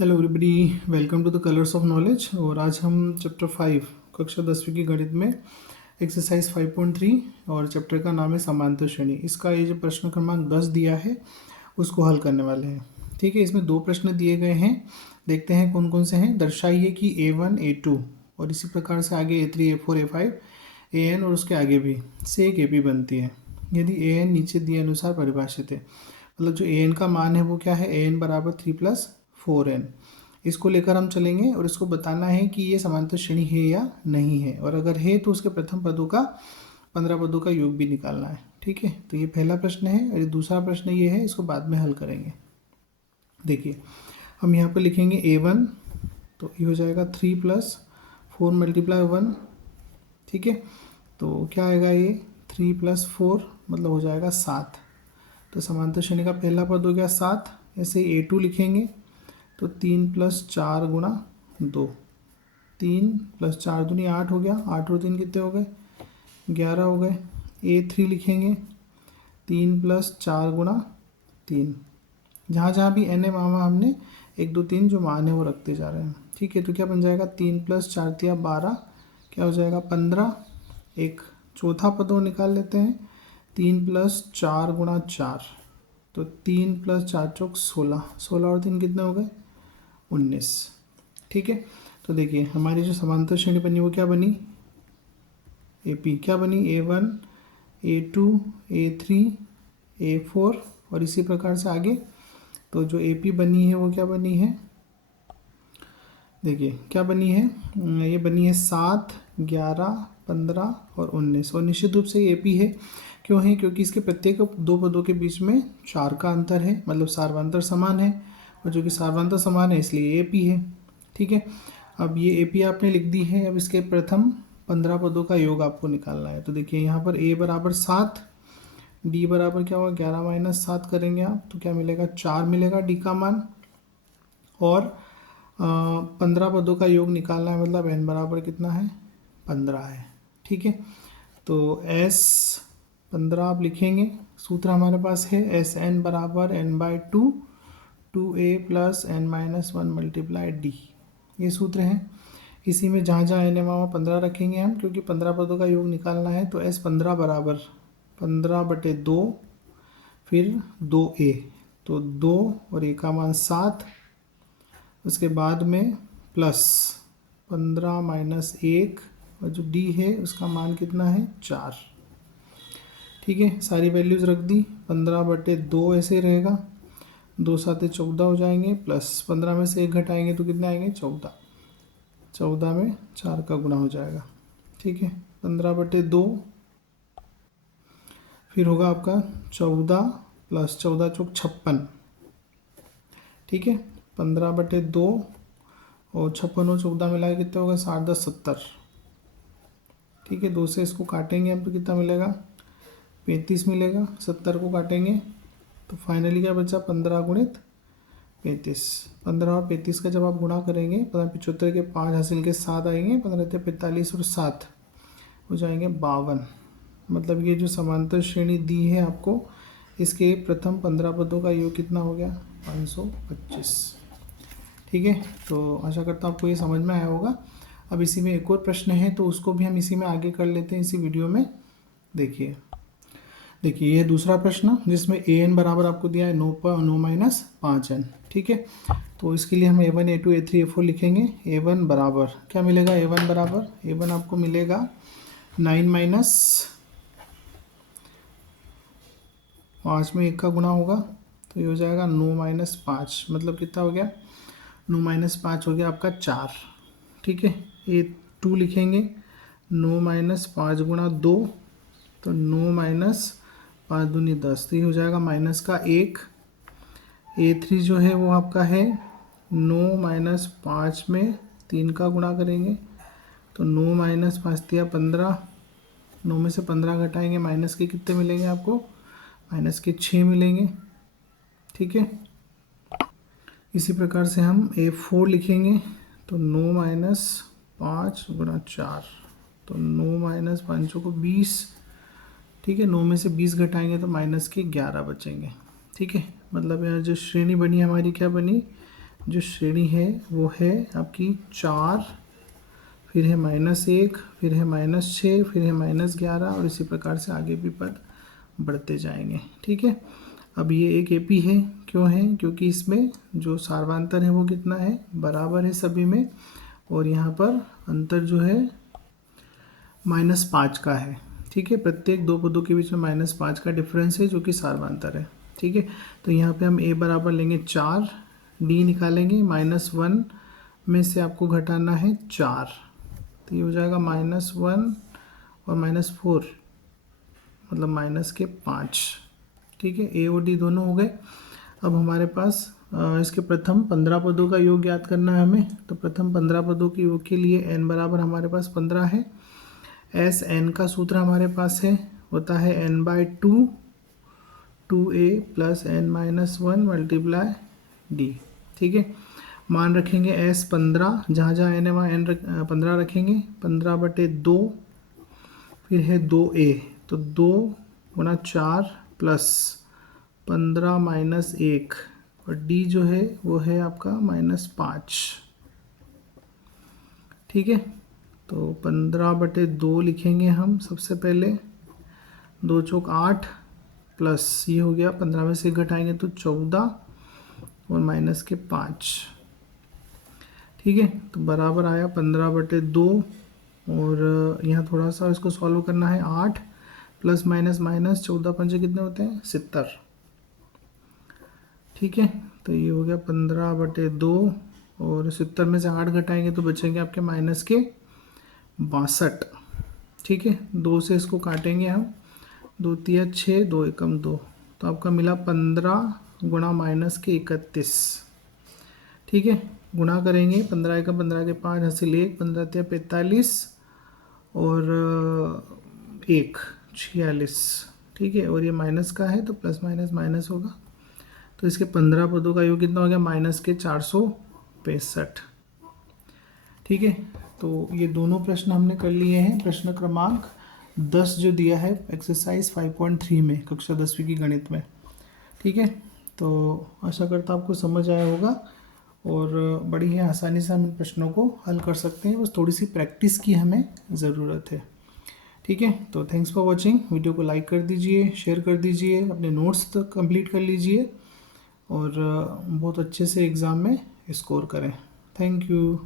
Hello everybody, welcome to the colours of knowledge. और आज हम चैप्टर 5 कक्षा 10वीं की गणित में एक्सरसाइज 5.3 और चैप्टर का नाम है समांतर श्रेणी। इसका ये जो प्रश्न क्रमांक 10 दिया है उसको हल करने वाले हैं। ठीक है, इसमें दो प्रश्न दिए गए हैं, देखते हैं कौन कौन से हैं। दर्शाइए कि A1 A2 और इसी प्रकार से आगे A3 A4 A5 AN और उसके आगे भी से एक AP बनती है यदि AN नीचे दिए अनुसार परिभाषित है। मतलब जो AN का मान है वो क्या है, AN बराबर 3+4n। इसको लेकर हम चलेंगे और इसको बताना है कि ये समांतर श्रेणी है या नहीं है, और अगर है तो उसके प्रथम पदों का 15 पदों का योग भी निकालना है। ठीक है, तो ये पहला प्रश्न है और ये दूसरा प्रश्न ये है, इसको बाद में हल करेंगे। देखिए, हम यहाँ पर लिखेंगे A1, तो ये हो जाएगा 3+4 × 1। ठीक है, तो क्या आएगा, ये 3+4 मतलब हो जाएगा 7। तो समांतर श्रेणी का पहला पद हो गया 7। ऐसे A2 लिखेंगे तो 3+4 × 2, 3+4 दूनी 8 हो गया, 8 और 3 कितने हो गए, 11 हो गए। A3 लिखेंगे 3+4 × 3, जहाँ जहाँ भी n है वहाँ हमने 1 2 3 जो मान है वो रखते जा रहे हैं। ठीक है, तो क्या बन जाएगा, 3+4 × 12 क्या हो जाएगा, 15। एक चौथा पद और निकाल लेते हैं, 3+4 × 4, तो 3+4 = 16, 16 और 3 कितने हो गए, 19। ठीक है, तो देखिए हमारी जो समांतर श्रेणी बनी वो क्या बनी, AP क्या बनी, A1 A2 A3 A4 और इसी प्रकार से आगे। तो जो AP बनी है वो क्या बनी है, देखिए क्या बनी है, ये बनी है 7 11 15 और 19। और निश्चित रूप से ये AP है। क्यों है, क्योंकि इसके प्रत्येक दो पदों के बीच में 4 का अंतर है, मतलब सार्वंतर समान है, और जो कि सार्वंतर समान है इसलिए AP है। ठीक है, अब ये AP आपने लिख दी है। अब इसके प्रथम 15 पदों का योग आपको निकालना है। तो देखिए यहाँ पर A बराबर 7, D बराबर क्या होगा, 11 - 7 करेंगे आप तो क्या मिलेगा, 4 मिलेगा D का मान। और 15 पदों का योग निकालना है, मतलब n बराबर कितना है, 15 है। ठीक है, तो S 15 आप लिखेंगे। सूत्र हमारे पास है SN बराबर n/2 2a + n-1 × d। ये सूत्र है। इसी में जहाँ जहाँ n है वहाँ 15 रखेंगे हम, क्योंकि 15 पदों का योग निकालना है। तो S 15 बराबर 15/2 फिर 2a, तो 2 और a का मान 7। उसके बाद में प्लस 15 - 1 और जो d है उसका मान कितना है, 4। ठीक है, सारी वैल्यूज़ रख दी। 15/2 ऐसे ही रहेगा, 2 × 7 = 14 हो जाएंगे, प्लस 15 में से 1 घटाएंगे तो कितने आएंगे, 14। 14 में 4 का गुणा हो जाएगा। ठीक है, 15/2 फिर होगा आपका 14 + 14 = 56। ठीक है, 15/2 और 56 और 14 मिला के कितना होगा, 7 × 10 = 70। ठीक है, 2 से इसको काटेंगे हम तो कितना मिलेगा, 35 मिलेगा। 70 को काटेंगे तो फाइनली क्या बचा, 15 × 35। 15 और 35 का जब आप गुणा करेंगे, 75 के 5 हासिल के 7 आएंगे, 15 × 45 और 7 हो जाएंगे 52। मतलब ये जो समांतर श्रेणी दी है आपको, इसके प्रथम 15 पदों का योग कितना हो गया, 525। ठीक है, तो आशा करता हूँ आपको ये समझ में आया होगा। अब इसी में एक और प्रश्न है, तो उसको भी हम इसी में आगे कर लेते हैं, इसी वीडियो में। देखिए ये दूसरा प्रश्न, जिसमें AN बराबर आपको दिया है 9 - 5n। ठीक है, तो इसके लिए हम A1 A2 A3 A4 लिखेंगे। A1 बराबर क्या मिलेगा, A1 बराबर A1 आपको मिलेगा 9 - 5 में 1 का गुणा होगा, तो ये हो जाएगा 9 - 5, मतलब कितना हो गया, 9 - 5 हो गया आपका 4। ठीक है, A2 लिखेंगे 9 - 5 × 2, तो 9 - 5 दूनी 10, तो ये हो जाएगा -1। A3 जो है वो आपका है 9 - 5 में 3 का गुणा करेंगे, तो 9 - 5 दिया 15। 9 में से 15 घटाएंगे, माइनस के कितने मिलेंगे आपको, -6 मिलेंगे। ठीक है, इसी प्रकार से हम A4 लिखेंगे, तो 9 - 5 × 4, तो 9 - 5 को 20। ठीक है, 9 में से 20 घटाएंगे तो -11 बचेंगे। ठीक है, मतलब यहाँ जो श्रेणी बनी हमारी क्या बनी, जो श्रेणी है वो है आपकी 4, फिर है -1, फिर है -6, फिर है -11 और इसी प्रकार से आगे भी पद बढ़ते जाएंगे। ठीक है, अब ये एक एपी है, क्यों है? क्योंकि इसमें जो सार्वांतर है वो कितना है, बराबर है सभी में, और यहाँ पर अंतर जो है -5 का है। ठीक है, प्रत्येक दो पदों के बीच में -5 का डिफरेंस है जो कि सार्वांतर है। ठीक है, तो यहाँ पे हम a बराबर लेंगे 4, d निकालेंगे, -1 में से आपको घटाना है 4, तो ये हो जाएगा -1 और -4, मतलब -5। ठीक है, a और d दोनों हो गए। अब हमारे पास इसके प्रथम 15 पदों का योग याद करना है हमें, तो प्रथम 15 पदों के योग के लिए n बराबर हमारे पास 15 है। एस एन का सूत्र हमारे पास है, होता है n/2 2a + n-1 × d। ठीक है, मान रखेंगे s 15, जहाँ जहाँ n है वहाँ n 15 रखेंगे, 15/2, फिर है 2a, तो 2 × 4 + 15 - 1, और d जो है वो है आपका -5। ठीक है, तो 15/2 लिखेंगे हम सबसे पहले, 2 चौक 8 प्लस ये हो गया 15 में से घटाएंगे तो 14 और -5। ठीक है, तो बराबर आया 15/2, और यहाँ थोड़ा सा इसको सॉल्व करना है, 8 प्लस माइनस माइनस 14 पंजे कितने होते हैं, 70। ठीक है, तो ये हो गया 15/2, और 70 में से 8 घटाएंगे तो बचेंगे आपके -62। ठीक है, 2 से इसको काटेंगे हम, 2 तिया 6, 2 एकम 2, तो आपका मिला 15 गुणा -31। ठीक है, गुणा करेंगे, 15 एकम 15 के 5 हासिल 1, 15 तिया 45 और 1 46। ठीक है, और ये माइनस का है तो प्लस माइनस माइनस होगा, तो इसके 15 पदों का योग कितना हो गया, -465। ठीक है, तो ये दोनों प्रश्न हमने कर लिए हैं। प्रश्न क्रमांक 10 जो दिया है एक्सरसाइज 5.3 में, कक्षा 10वीं की गणित में। ठीक है, तो आशा करता आपको समझ आया होगा, और बड़ी ही आसानी से हम इन प्रश्नों को हल कर सकते हैं, बस थोड़ी सी प्रैक्टिस की हमें ज़रूरत है। ठीक है, तो थैंक्स फॉर वॉचिंग। वीडियो को लाइक कर दीजिए, शेयर कर दीजिए, अपने नोट्स तक कंप्लीट कर लीजिए, और बहुत अच्छे से एग्ज़ाम में स्कोर करें। Thank you.